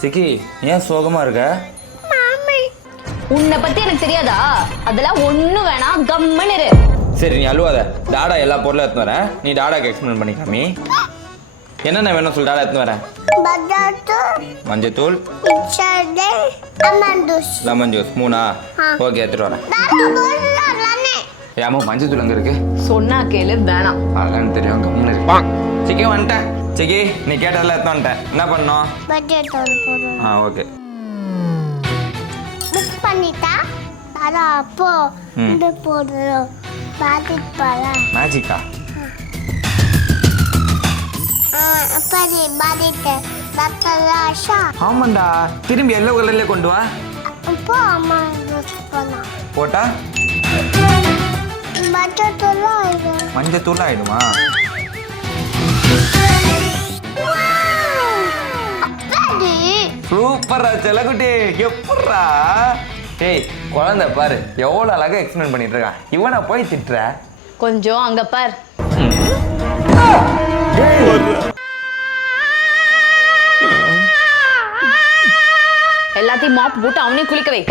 சிக்கி ஏன் சோகமா இருக்க? உன்னை பத்தி எனக்கு தெரியாதா? அதெல்லாம் ஒண்ணும் வேணாம், கம்மன்னு இரு. சரி நீ அழுவாத. டாடா எல்லா பொருளும் எடுத்து வரேன், நீ டாடாக்கு எக்ஸ்பிளைன் பண்ணிக்காமி. என்னென்ன வேணும் சொல்லி டாடா எடுத்து வரேன். மஞ்சத்தூள், லெமன் ஜூஸ் 3 ஓகே எடுத்துட்டு வரேன். ஏமா மஞ்சத்தூள் அங்கே இருக்கு? சொன்னா கேளு, வேணாம். அதான் தெரியும் கம்முன்னு இருக்கு. சிக்கி வந்துட்டேன். சிக்கி நீ கேட்டதில் எடுத்து வந்துட்டேன். என்ன பண்ணோம்? ஓகே மேஜிக்கா? ஆமாண்டா, திரும்பி எல்லோ கலர்ல கொண்டு வா. போட்டா மஞ்சத்தூள் ஆயிடுமா? சூப்பரா செல்லகுட்டி, எப்படா? ஏய் குழந்தை பாரு எவ்வளோ அழகா எக்ஸ்பிளைன் பண்ணிட்டு இருக்கா. இவனை போய் திட்டுற? கொஞ்சம் அங்க பார். எல்லாத்தையும் மாப் போட்டு அவனையும் குளிக்க வை.